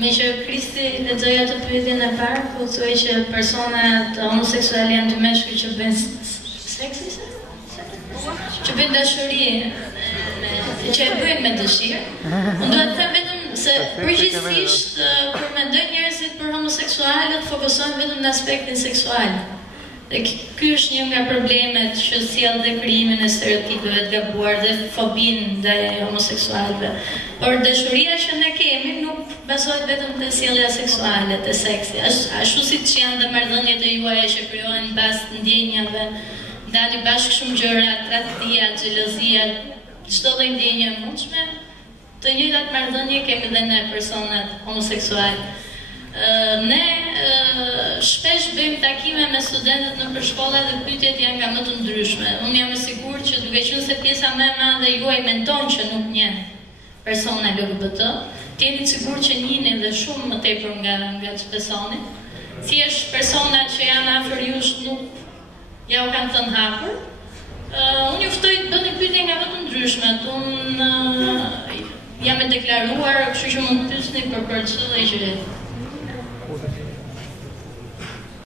Me që Kristi lexoja të pyetjen e parë, ku thuaj që personat homoseksuale janë dy meshkuj që bëjnë seksi, që bëjnë dashuri, që e bëjnë me dëshirë. Unë do të them vetëm se përgjithsisht kur mendojnë njerëzit për homoseksualët fokusohen vetëm në aspektin seksual. Dhe ky është një nga problemet që sjell dhe krijimin e stereotipeve të gabuar dhe fobinë ndaj homoseksualëve. Por dashuria që ne kemi nuk bazohet vetëm te sjellja seksuale, te seksi. Ashtu siç janë dhe marrëdhëniet e juaja që krijohen mbas ndjenjave, ndani bashkë shumë gjëra, tradhtia, xhelozia, çdo lloj ndjenje e mundshme, të njëjtat marrëdhënie kemi edhe ne personat homoseksual. Ne shpesh bëjmë takime me studentët në shkolla dhe pyetjet janë nga më të ndryshme. Unë jam e sigurt që duke qenë se pjesa më e madhe juaj mendon që nuk njeh persona LGBT, jeni të sigurt që njihni dhe shumë më tepër nga çdo personi. Thjesht persona që janë afër jush nuk ja u kanë thënë hapur. Unë ju ftoj të bëni pyetje nga më të ndryshme. Unë jam e deklaruar, kështu që mund të pyesni për çdo gjë.